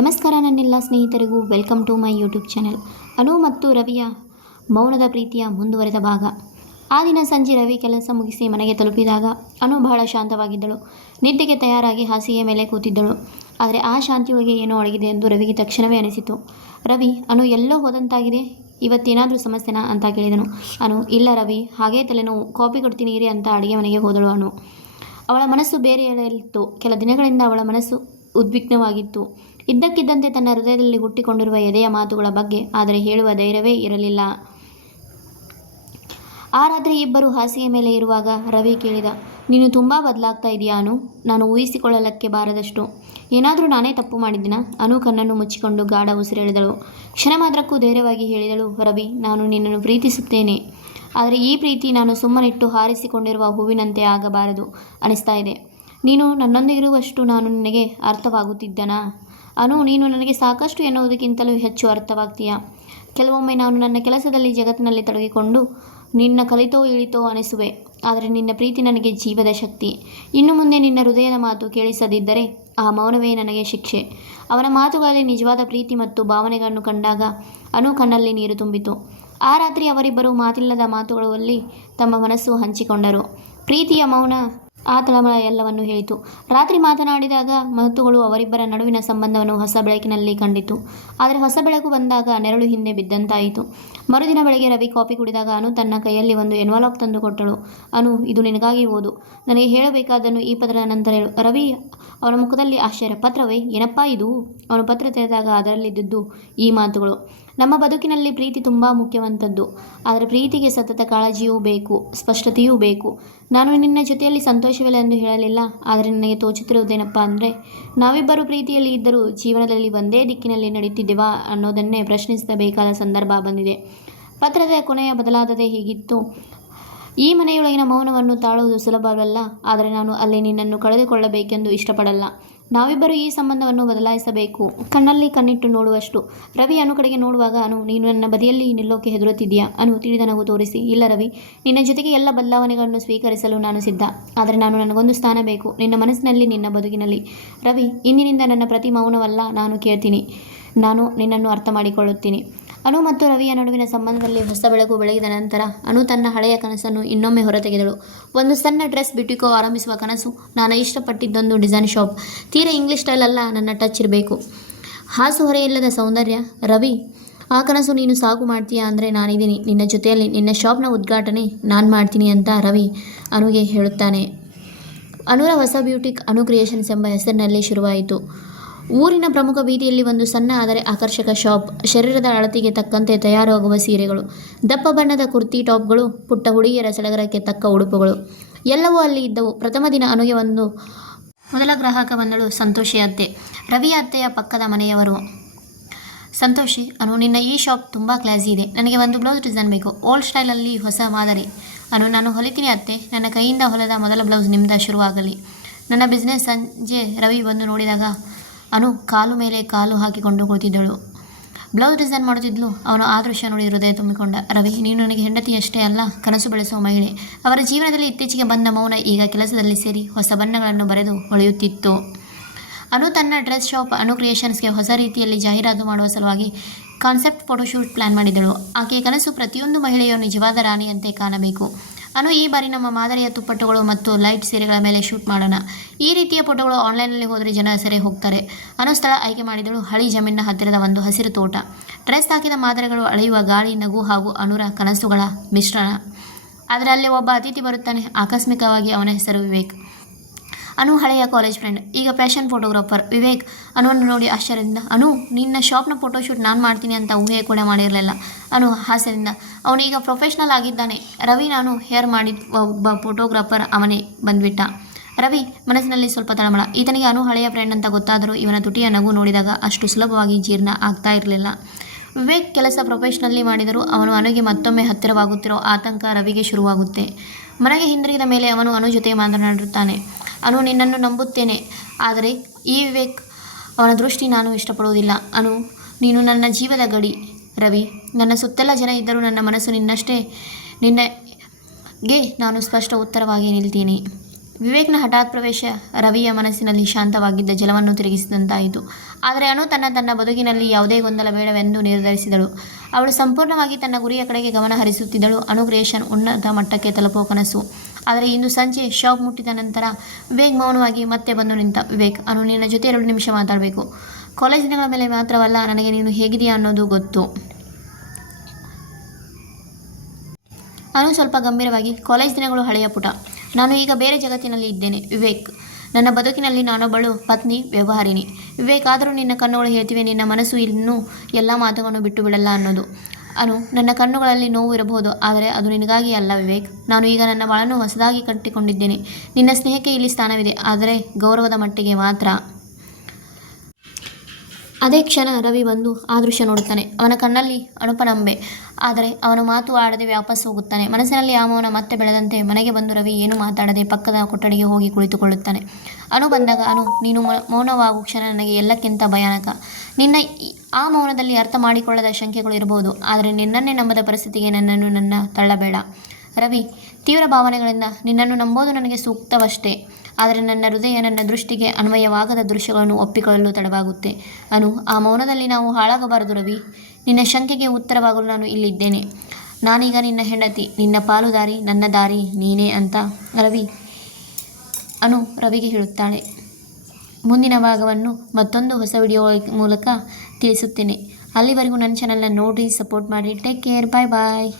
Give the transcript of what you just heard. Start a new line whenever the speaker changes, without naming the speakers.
ನಮಸ್ಕಾರ ನನ್ನೆಲ್ಲ ಸ್ನೇಹಿತರಿಗೂ welcome to my YouTube channel Anu ಮತ್ತು ರವಿಯ ಮೌನದ ಪ್ರೀತಿಯ ಮುಂದುವರೆದ ಭಾಗ. ಆ ದಿನ ಸಂಜೆ ರವಿ ಕೆಲಸ ಮುಗಿಸಿ ಮನೆಗೆ ತಲುಪಿದಾಗ ಅನು ಬಹಳ ಶಾಂತವಾಗಿದ್ದಳು. ನಿದ್ದೆಗೆ ತಯಾರಾಗಿ ಹಾಸಿಗೆ ಮೇಲೆ ಕೂತಿದ್ದಳು. ಆದರೆ ಆ ಶಾಂತಿಯೊಳಗೆ ಏನೋ ಅಡಗಿದೆ ಎಂದು ರವಿಗೆ ತಕ್ಷಣವೇ ಅನಿಸಿತು. ರವಿ, ಅನು ಎಲ್ಲೋ ಹೋದಂತಾಗಿದೆ? ಇವತ್ತೇನಾದರೂ ಸಮಸ್ಯೆನಾ ಅಂತ ಕೇಳಿದನು. ಅನು, ಇಲ್ಲ ರವಿ, ಹಾಗೇ ತಲೆನೋವು, ಕಾಫಿ ಕೊಡ್ತೀನಿ ಇರಿ ಅಂತ ಅಡುಗೆ ಮನೆಗೆ ಹೋದಳು ಅನು. ಅವಳ ಮನಸ್ಸು ಬೇರೆ ಬೇರೆಯಲ್ಲಿತ್ತು. ಕೆಲ ದಿನಗಳಿಂದ ಅವಳ ಮನಸ್ಸು ಉದ್ವಿಗ್ನವಾಗಿತ್ತು. ಇದ್ದಕ್ಕಿದ್ದಂತೆ ತನ್ನ ಹೃದಯದಲ್ಲಿ ಹುಟ್ಟಿಕೊಂಡಿರುವ ಎದೆಯ ಮಾತುಗಳ ಬಗ್ಗೆ ಆದರೆ ಹೇಳುವ ಧೈರ್ಯವೇ ಇರಲಿಲ್ಲ. ಆ ರಾತ್ರಿ ಇಬ್ಬರು ಹಾಸಿಗೆ ಮೇಲೆ ಇರುವಾಗ ರವಿ ಕೇಳಿದ, ನೀನು ತುಂಬ ಬದಲಾಗ್ತಾ ಇದೆಯಾ ಅನು? ನಾನು ಊಹಿಸಿಕೊಳ್ಳಲಕ್ಕೆ ಬಾರದಷ್ಟು. ಏನಾದರೂ ನಾನೇ ತಪ್ಪು ಮಾಡಿದ್ದೀನ? ಅನು ಕಣ್ಣನ್ನು ಮುಚ್ಚಿಕೊಂಡು ಗಾಢ ಉಸಿರೆಳೆದಳು. ಕ್ಷಣ ಮಾತ್ರಕ್ಕೂ ಧೈರ್ಯವಾಗಿ ಹೇಳಿದಳು, ರವಿ, ನಾನು ನಿನ್ನನ್ನು ಪ್ರೀತಿಸುತ್ತೇನೆ. ಆದರೆ ಈ ಪ್ರೀತಿ ನಾನು ಸುಮ್ಮನಿಟ್ಟು ಹಾರಿಸಿಕೊಂಡಿರುವ ಹೂವಿನಂತೆ ಆಗಬಾರದು ಅನಿಸ್ತಾ ಇದೆ. ನೀನು ನನ್ನೊಂದಿಗಿರುವಷ್ಟು ನಾನು ನಿನಗೆ ಅರ್ಥವಾಗುತ್ತಿದ್ದನಾ? ಅನು, ನೀನು ನನಗೆ ಸಾಕಷ್ಟು ಎನ್ನುವುದಕ್ಕಿಂತಲೂ ಹೆಚ್ಚು ಅರ್ಥವಾಗ್ತೀಯಾ? ಕೆಲವೊಮ್ಮೆ ನಾನು ನನ್ನ ಕೆಲಸದಲ್ಲಿ ಜಗತ್ತಿನಲ್ಲಿ ತೊಡಗಿಕೊಂಡು ನಿನ್ನ ಕಲಿತೋ ಇಳಿತೋ ಅನಿಸುವೆ. ಆದರೆ ನಿನ್ನ ಪ್ರೀತಿ ನನಗೆ ಜೀವದ ಶಕ್ತಿ. ಇನ್ನು ಮುಂದೆ ನಿನ್ನ ಹೃದಯದ ಮಾತು ಕೇಳಿಸದಿದ್ದರೆ ಆ ಮೌನವೇ ನನಗೆ ಶಿಕ್ಷೆ. ಅವನ ಮಾತುಗಳಲ್ಲಿ ನಿಜವಾದ ಪ್ರೀತಿ ಮತ್ತು ಭಾವನೆಗಳನ್ನು ಕಂಡಾಗ ಅನು ಕಣ್ಣಲ್ಲಿ ನೀರು ತುಂಬಿತು. ಆ ರಾತ್ರಿ ಅವರಿಬ್ಬರು ಮಾತಿಲ್ಲದ ಮಾತುಗಳಲ್ಲಿ ತಮ್ಮ ಮನಸ್ಸು ಹಂಚಿಕೊಂಡರು. ಪ್ರೀತಿಯ ಮೌನ ಆ ತಳಮಳ ಎಲ್ಲವನ್ನು ಹೇಳಿತು. ರಾತ್ರಿ ಮಾತನಾಡಿದಾಗ ಮಾತುಗಳು ಅವರಿಬ್ಬರ ನಡುವಿನ ಸಂಬಂಧವನ್ನು ಹೊಸ ಬೆಳಕಿನಲ್ಲಿ ಕಂಡಿತು. ಆದರೆ ಹೊಸ ಬೆಳಕು ಬಂದಾಗ ನೆರಳು ಹಿಂದೆ ಬಿದ್ದಂತಾಯಿತು. ಮರುದಿನ ಬೆಳಗ್ಗೆ ರವಿ ಕಾಫಿ ಕುಡಿದಾಗ ಅನು ತನ್ನ ಕೈಯಲ್ಲಿ ಒಂದು ಎನ್ವಲಾಪ್ ತಂದು ಕೊಟ್ಟಳು. ಅನು, ಇದು ನಿನಗಾಗಿ ಓದು. ನನಗೆ ಹೇಳಬೇಕಾದನ್ನು ಈ ಪತ್ರದ ನಂತರ ರವಿ, ಅವನ ಮುಖದಲ್ಲಿ ಆಶ್ಚರ್ಯ. ಪತ್ರವೇ, ಏನಪ್ಪಾ ಇದು? ಅವನು ಪತ್ರ ತೆರೆದಾಗ ಅದರಲ್ಲಿದ್ದುದು ಈ ಮಾತುಗಳು. ನಮ್ಮ ಬದುಕಿನಲ್ಲಿ ಪ್ರೀತಿ ತುಂಬ ಮುಖ್ಯವಂಥದ್ದು ಆದರೆ ಪ್ರೀತಿಗೆ ಸತತ ಕಾಳಜಿಯೂ ಬೇಕು, ಸ್ಪಷ್ಟತೆಯೂ ಬೇಕು. ನಾನು ನಿನ್ನ ಜೊತೆಯಲ್ಲಿ ಸಂತೋಷವಿಲ್ಲ ಎಂದು ಹೇಳಲಿಲ್ಲ. ಆದರೆ ನನಗೆ ತೋಚುತ್ತಿರುವುದೇನಪ್ಪ ಅಂದರೆ, ನಾವಿಬ್ಬರು ಪ್ರೀತಿಯಲ್ಲಿ ಇದ್ದರೂ ಜೀವನದಲ್ಲಿ ಒಂದೇ ದಿಕ್ಕಿನಲ್ಲಿ ನಡೆಯುತ್ತಿದ್ದೇವಾ ಅನ್ನೋದನ್ನೇ ಪ್ರಶ್ನಿಸಬೇಕಾದ ಸಂದರ್ಭ ಬಂದಿದೆ. ಪತ್ರದ ಕೊನೆಯ ಬದಲಾದದೇ ಹೀಗಿತ್ತು. ಈ ಮನೆಯೊಳಗಿನ ಮೌನವನ್ನು ತಾಳುವುದು ಸುಲಭವಲ್ಲ. ಆದರೆ ನಾನು ಅಲ್ಲಿ ನಿನ್ನನ್ನು ಕಳೆದುಕೊಳ್ಳಬೇಕೆಂದು ಇಷ್ಟಪಡಲ್ಲ. ನಾವಿಬ್ಬರು ಈ ಸಂಬಂಧವನ್ನು ಬದಲಾಯಿಸಬೇಕು. ಕಣ್ಣಲ್ಲಿ ಕಣ್ಣಿಟ್ಟು ನೋಡುವಷ್ಟು. ರವಿ ಅನು ಕಡೆಗೆ ನೋಡುವಾಗ, ಅನು, ನೀನು ನನ್ನ ಬದಿಯಲ್ಲಿ ನಿಲ್ಲೋಕೆ ಹೆದರುತ್ತಿದ್ದೀಯಾ? ಅನು ತಿಳಿದ ನಗು ತೋರಿಸಿ, ಇಲ್ಲ ರವಿ, ನಿನ್ನ ಜೊತೆಗೆ ಎಲ್ಲ ಬದಲಾವಣೆಗಳನ್ನು ಸ್ವೀಕರಿಸಲು ನಾನು ಸಿದ್ಧ. ಆದರೆ ನಾನು ನನಗೊಂದು ಸ್ಥಾನ ಬೇಕು. ನಿನ್ನ ಮನಸ್ಸಿನಲ್ಲಿ, ನಿನ್ನ ಬದುಕಿನಲ್ಲಿ. ರವಿ, ಇಂದಿನಿಂದ ನನ್ನ ಪ್ರತಿ ಮೌನವಲ್ಲ, ನಾನು ಕೇಳ್ತೀನಿ. ನಾನು ನಿನ್ನನ್ನು ಅರ್ಥ ಮಾಡಿಕೊಳ್ಳುತ್ತೀನಿ ಅನು ಮತ್ತು ರವಿಯ ನಡುವಿನ ಸಂಬಂಧದಲ್ಲಿ ಹೊಸ ಬೆಳಕು ಬೆಳಗಿದ ನಂತರ ಅನು ತನ್ನ ಹಳೆಯ ಕನಸನ್ನು ಇನ್ನೊಮ್ಮೆ ಹೊರತೆಗೆದಳು. ಒಂದು ಸಣ್ಣ ಡ್ರೆಸ್ ಬಿಟಿಕೋ ಆರಂಭಿಸುವ ಕನಸು ನಾನು ಇಷ್ಟಪಟ್ಟಿದ್ದೊಂದು ಡಿಸೈನ್ ಶಾಪ್. ತೀರಾ ಇಂಗ್ಲೀಷ್ ಸ್ಟೈಲಲ್ಲ ನನ್ನ ಟಚ್ ಇರಬೇಕು. ಹಾಸು ಹೊರೆಯಿಲ್ಲದ ಸೌಂದರ್ಯ. ರವಿ, ಆ ಕನಸು ನೀನು ಸಾಕು ಮಾಡ್ತೀಯಾ ಅಂದರೆ ನಾನಿದ್ದೀನಿ. ನಿನ್ನ ಜೊತೆಯಲ್ಲಿ ನಿನ್ನ ಶಾಪ್ನ ಉದ್ಘಾಟನೆ ನಾನು ಮಾಡ್ತೀನಿ ಅಂತ ರವಿ ಅನುಗೆ ಹೇಳುತ್ತಾನೆ. ಅನುರ ಹೊಸ ಬ್ಯೂಟಿಕ್ ಅನು ಕ್ರಿಯೇಷನ್ಸ್ ಎಂಬ ಹೆಸರಿನಲ್ಲಿ ಶುರುವಾಯಿತು. ಊರಿನ ಪ್ರಮುಖ ಬೀದಿಯಲ್ಲಿ ಒಂದು ಸಣ್ಣ ಆದರೆ ಆಕರ್ಷಕ ಶಾಪ್. ಶರೀರದ ಅಳತೆಗೆ ತಕ್ಕಂತೆ ತಯಾರಾಗುವ ಸೀರೆಗಳು. ದಪ್ಪ ಬಣ್ಣದ ಕುರ್ತಿ ಟಾಪ್ಗಳು, ಪುಟ್ಟ ಹುಡುಗಿಯರ ಸಡಗರಕ್ಕೆ ತಕ್ಕ ಉಡುಪುಗಳು. ಎಲ್ಲವೂ ಅಲ್ಲಿ ಇದ್ದವು. ಪ್ರಥಮ ದಿನ ಅನುಗೆ ಒಂದು ಮೊದಲ ಗ್ರಾಹಕ ಬಂದಳು ಸಂತೋಷಿ ಅತ್ತೆ. ರವಿ ಅತ್ತೆಯ ಪಕ್ಕದ ಮನೆಯವರು. ಸಂತೋಷಿ, ಅನು, ನಿನ್ನ ಈ ಶಾಪ್ ತುಂಬ ಕ್ಲಾಸಿ ಇದೆ. ನನಗೆ ಒಂದು ಬ್ಲೌಸ್ ಡಿಸೈನ್ ಬೇಕು. ಓಲ್ಡ್ ಸ್ಟೈಲಲ್ಲಿ ಹೊಸ ಮಾದರಿ. ಅನು, ನಾನು ಹೊಲಿತೀನಿ ಅತ್ತೆ. ನನ್ನ ಕೈಯಿಂದ ಹೊಲದ ಮೊದಲ ಬ್ಲೌಸ್ ನಿಮ್ದ ಶುರುವಾಗಲಿ. ನನ್ನ ಬಿಸ್ನೆಸ್ ಸಂಜೆ ರವಿ ಬಂದು ನೋಡಿದಾಗ ಅನು ಕಾಲು ಮೇಲೆ ಕಾಲು ಹಾಕಿಕೊಂಡು ಕುಳಿತಿದ್ದಳು ಬ್ಲೌಸ್ ಡಿಸೈನ್ ಮಾಡುತ್ತಿದ್ಲು. ಅವನು ಆ ದೃಶ್ಯ ನೋಡಿ ಹೃದಯ ತುಂಬಿಕೊಂಡ. ರವಿ, ನೀನು ನನಗೆ ಹೆಂಡತಿಯಷ್ಟೇ ಅಲ್ಲ, ಕನಸು ಬೆಳೆಸುವ ಮಹಿಳೆ. ಅವರ ಜೀವನದಲ್ಲಿ ಇತ್ತೀಚೆಗೆ ಬಂದ ಮೌನ ಈಗ ಕೆಲಸದಲ್ಲಿ ಸೇರಿ ಹೊಸ ಬಣ್ಣಗಳನ್ನು ಬರೆದು ಹೊಳೆಯುತ್ತಿತ್ತು. ಅನು ತನ್ನ ಡ್ರೆಸ್ ಶಾಪ್ ಅನು ಕ್ರಿಯೇಷನ್ಸ್ಗೆ ಹೊಸ ರೀತಿಯಲ್ಲಿ ಜಾಹೀರಾತು ಮಾಡುವ ಸಲುವಾಗಿ ಕಾನ್ಸೆಪ್ಟ್ ಫೋಟೋಶೂಟ್ ಪ್ಲ್ಯಾನ್ ಮಾಡಿದಳು ಆಕೆಯ ಕನಸು ಪ್ರತಿಯೊಂದು ಮಹಿಳೆಯು ನಿಜವಾದ ರಾಣಿಯಂತೆ ಕಾಣಬೇಕು. ಅನು ಈ ಬಾರಿ ನಮ್ಮ ಮಾದರಿಯ ತುಪ್ಪಟ್ಟುಗಳು ಮತ್ತು ಲೈಟ್ ಸೀರೆಗಳ ಮೇಲೆ ಶೂಟ್ ಮಾಡೋಣ. ಈ ರೀತಿಯ ಫೋಟೋಗಳು ಆನ್ಲೈನಲ್ಲಿ ಹೋದರೆ ಜನ ಸೆರೆ ಹೋಗ್ತಾರೆ. ಅನು ಸ್ಥಳ ಆಯ್ಕೆ ಮಾಡಿದಳು ಹಳಿ ಜಮೀನಿನ ಹತ್ತಿರದ ಒಂದು ಹಸಿರು ತೋಟ. ಡ್ರೆಸ್ ಹಾಕಿದ ಮಾದರಿಗಳು ಅಳೆಯುವ ಗಾಳಿ, ನಗು ಹಾಗೂ ಅನುರ ಕನಸುಗಳ ಮಿಶ್ರಣ. ಅದರಲ್ಲಿ ಒಬ್ಬ ಅತಿಥಿ ಬರುತ್ತಾನೆ. ಆಕಸ್ಮಿಕವಾಗಿ ಅವನ ಹೆಸರು ವಿವೇಕ್. ಅನು ಹಳೆಯ ಕಾಲೇಜ್ ಫ್ರೆಂಡ್ ಈಗ ಫ್ಯಾಷನ್ ಫೋಟೋಗ್ರಾಫರ್ ವಿವೇಕ್. ಅನುವನ್ನು ನೋಡಿ ಆಶ್ಚರ್ಯದಿಂದ, ಅನು, ನಿನ್ನ ಶಾಪ್ನ ಫೋಟೋಶೂಟ್ ನಾನು ಮಾಡ್ತೀನಿ ಅಂತ ಊಹೆ ಕೂಡ ಮಾಡಿರಲಿಲ್ಲ. ಅನು ಹಾಸ್ಯದಿಂದ, ಅವನೀಗ ಪ್ರೊಫೆಷ್ನಲ್ ಆಗಿದ್ದಾನೆ. ರವಿ ನಾನು ಹೇರ್ ಮಾಡಿದ ಒಬ್ಬ ಫೋಟೋಗ್ರಾಫರ್ ಅವನೇ ಬಂದ್ಬಿಟ್ಟ. ರವಿ, ಮನಸ್ಸಿನಲ್ಲಿ ಸ್ವಲ್ಪ ತಳಮಳ ಈತನಿಗೆ ಅನು ಹಳೆಯ ಫ್ರೆಂಡ್ ಅಂತ ಗೊತ್ತಾದರೂ ಇವನ ತುಟಿಯ ನಗು ನೋಡಿದಾಗ ಅಷ್ಟು ಸುಲಭವಾಗಿ ಜೀರ್ಣ ಆಗ್ತಾ ಇರಲಿಲ್ಲ. ವಿವೇಕ್ ಕೆಲಸ ಪ್ರೊಫೆಷ್ನಲ್ಲಿ ಮಾಡಿದರೂ ಅವನು ಅನುಗೆ ಮತ್ತೊಮ್ಮೆ ಹತ್ತಿರವಾಗುತ್ತಿರೋ ಆತಂಕ ರವಿಗೆ ಶುರುವಾಗುತ್ತೆ. ಮನೆಗೆ ಹಿಂದಿರುಗಿದ ಮೇಲೆ ಅವನು ಅನು ಜೊತೆ ಮಾತನಾಡಿರುತ್ತಾನೆ ಅನು ನಿನ್ನನ್ನು ನಂಬುತ್ತೇನೆ. ಆದರೆ ಈ ವಿವೇಕ್ ಅವನ ದೃಷ್ಟಿ ನಾನು ಇಷ್ಟಪಡುವುದಿಲ್ಲ. ಅನು, ನೀನು ನನ್ನ ಜೀವದ ಗಡಿ. ರವಿ, ನನ್ನ ಸುತ್ತೆಲ್ಲ ಜನ ಇದ್ದರೂ ನನ್ನ ಮನಸ್ಸು ನಿನ್ನಷ್ಟೇ. ನಿನ್ನಗೆ ನಾನು ಸ್ಪಷ್ಟ ಉತ್ತರವಾಗಿ ನಿಲ್ತೀನಿ. ವಿವೇಕ್ನ ಹಠಾತ್ ಪ್ರವೇಶ ರವಿಯ ಮನಸ್ಸಿನಲ್ಲಿ ಶಾಂತವಾಗಿದ್ದ ಜಲವನ್ನು ತಿರುಗಿಸಿದಂತಾಯಿತು. ಆದರೆ ಅನು ತನ್ನ ತನ್ನ ಬದುಕಿನಲ್ಲಿ ಯಾವುದೇ ಗೊಂದಲ ಬೇಡವೆಂದು ನಿರ್ಧರಿಸಿದಳು. ಅವಳು ಸಂಪೂರ್ಣವಾಗಿ ತನ್ನ ಗುರಿಯ ಕಡೆಗೆ ಗಮನ ಹರಿಸುತ್ತಿದ್ದಳು. ಅನು ಕ್ರಿಯೇಷನ್ ಉನ್ನತ ಮಟ್ಟಕ್ಕೆ ತಲುಪೋ ಕನಸು. ಆದರೆ ಇಂದು ಸಂಜೆ ಶಾಪ್ ಮುಟ್ಟಿದ ನಂತರ ವಿವೇಕ್ ಮೌನವಾಗಿ ಮತ್ತೆ ಬಂದು ನಿಂತ, ವಿವೇಕ್, ಅನು ನಿನ್ನ ಜೊತೆ ಎರಡು ನಿಮಿಷ ಮಾತಾಡಬೇಕು. ಕಾಲೇಜ್ ದಿನಗಳ ಮೇಲೆ ಮಾತ್ರವಲ್ಲ, ನನಗೆ ನೀನು ಹೇಗಿದೆಯಾ ಅನ್ನೋದು ಗೊತ್ತು. ಅನು ಸ್ವಲ್ಪ ಗಂಭೀರವಾಗಿ, ಕಾಲೇಜ್ ದಿನಗಳು ಹಳೆಯ ಪುಟ. ನಾನು ಈಗ ಬೇರೆ ಜಗತ್ತಿನಲ್ಲಿ ಇದ್ದೇನೆ. ವಿವೇಕ್. ನನ್ನ ಬದುಕಿನಲ್ಲಿ ನಾನೊಬ್ಬಳು ಪತ್ನಿ, ವ್ಯವಹಾರಿಣಿ. ವಿವೇಕ್, ಆದರೂ ನಿನ್ನ ಕಣ್ಣುಗಳು ಹೇಳ್ತಿವೆ, ನಿನ್ನ ಮನಸ್ಸು ಇನ್ನೂ ಎಲ್ಲ ಮಾತುಗಳನ್ನು ಬಿಟ್ಟು ಬಿಡಲ್ಲ ಅನ್ನೋದು. ಅನು, ನನ್ನ ಕಣ್ಣುಗಳಲ್ಲಿ ನೋವು ಇರಬಹುದು, ಆದರೆ ಅದು ನಿನಗಾಗಿ ಅಲ್ಲ ವಿವೇಕ್. ನಾನು ಈಗ ನನ್ನ ಬಾಳನ್ನು ಹೊಸದಾಗಿ ಕಟ್ಟಿಕೊಂಡಿದ್ದೇನೆ. ನಿನ್ನ ಸ್ನೇಹಕ್ಕೆ ಇಲ್ಲಿ ಸ್ಥಾನವಿದೆ, ಆದರೆ ಗೌರವದ ಮಟ್ಟಿಗೆ ಮಾತ್ರ. ಅದೇ ಕ್ಷಣ ರವಿ ಬಂದು ಆ ದೃಶ್ಯ ನೋಡುತ್ತಾನೆ. ಅವನ ಕಣ್ಣಲ್ಲಿ ಅನುಪನಂಬೆ ಆದರೆ ಅವನ ಮಾತು ಆಡದೆ ವಾಪಸ್ ಹೋಗುತ್ತಾನೆ. ಮನಸ್ಸಿನಲ್ಲಿ ಆ ಮೌನ ಮತ್ತೆ ಬೆಳೆದಂತೆ ಮನೆಗೆ ಬಂದು ರವಿ ಏನು ಮಾತಾಡದೆ ಪಕ್ಕದ ಕೊಠಡಿಗೆ ಹೋಗಿ ಕುಳಿತುಕೊಳ್ಳುತ್ತಾನೆ. ಅನು ಬಂದಾಗ, ಅನು, ನೀನು ಮೌನವಾಗುವ ಕ್ಷಣ ನನಗೆ ಎಲ್ಲಕ್ಕಿಂತ ಭಯಾನಕ. ನಿನ್ನ ಆ ಮೌನದಲ್ಲಿ ಅರ್ಥ ಮಾಡಿಕೊಳ್ಳದ ಶಂಕೆಗಳು ಇರಬಹುದು. ಆದರೆ ನಿನ್ನನ್ನೇ ನಂಬದ ಪರಿಸ್ಥಿತಿಗೆ ನನ್ನನ್ನು ನನ್ನ ತಳ್ಳಬೇಡ ರವಿ ತೀವ್ರ ಭಾವನೆಗಳಿಂದ ನಿನ್ನನ್ನು ನಂಬೋದು ನನಗೆ ಸೂಕ್ತವಷ್ಟೇ. ಆದರೆ ನನ್ನ ಹೃದಯ ನನ್ನ ದೃಷ್ಟಿಗೆ ಅನ್ವಯವಾಗದ ದೃಶ್ಯಗಳನ್ನು ಒಪ್ಪಿಕೊಳ್ಳಲು ತಡವಾಗುತ್ತೆ. ಅನು, ಆ ಮೌನದಲ್ಲಿ ನಾವು ಹಾಳಾಗಬಾರದು ರವಿ. ನಿನ್ನ ಶಂಕೆಗೆ ಉತ್ತರವಾಗಲು ನಾನು ಇಲ್ಲಿದ್ದೇನೆ. ನಾನೀಗ ನಿನ್ನ ಹೆಂಡತಿ, ನಿನ್ನ ಪಾಲುದಾರಿ ನನ್ನ ದಾರಿ ನೀನೇ ಅಂತ. ರವಿ, ಅನು ರವಿಗೆ ಹೇಳುತ್ತಾಳೆ. ಮುಂದಿನ ಭಾಗವನ್ನು ಮತ್ತೊಂದು ಹೊಸ ವಿಡಿಯೋ ಮೂಲಕ ತಿಳಿಸುತ್ತೇನೆ. ಅಲ್ಲಿವರೆಗೂ ನನ್ನ ಚಾನಲ್ನ ನೋಡಿ ಸಪೋರ್ಟ್ ಮಾಡಿ ಟೇಕ್ ಕೇರ್ ಬಾಯ್ ಬಾಯ್